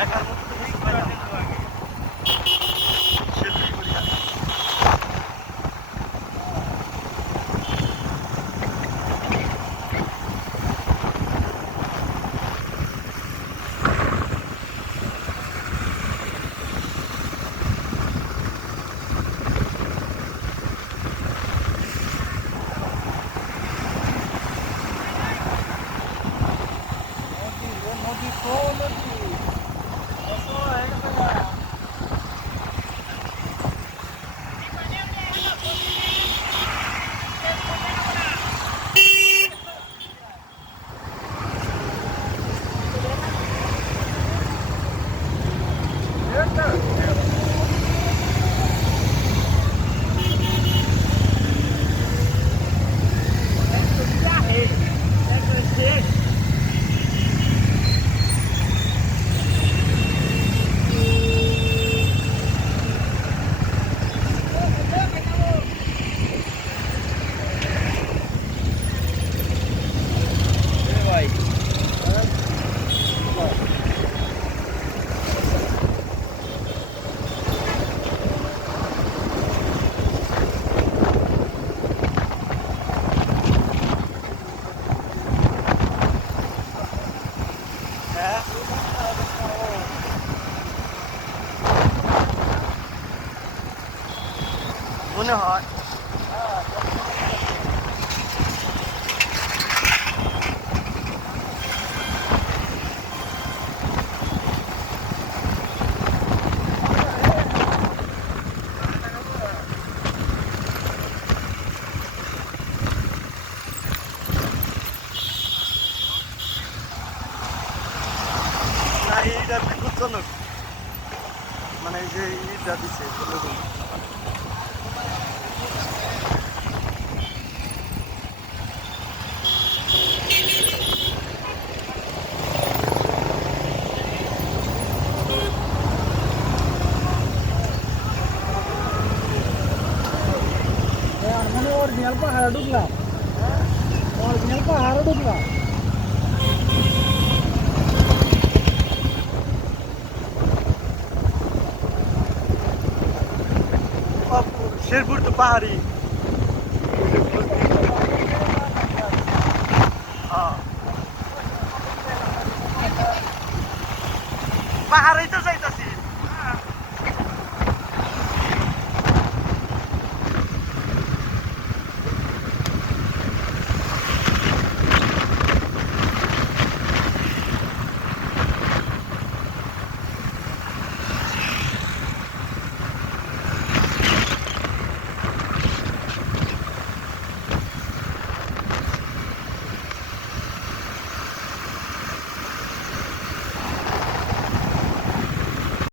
দেখার মতো মনে হয়। এইটা বিপজ্জনক মানে এই যে এইটা দিছে অরিজিনাল পাহাড়ে ঢুকলাম। অরিজিনাল পাহাড়ে ঢুকলাম। শেরপুর তো পাহাড়ি। পাহাড়েই তো যাইতাছি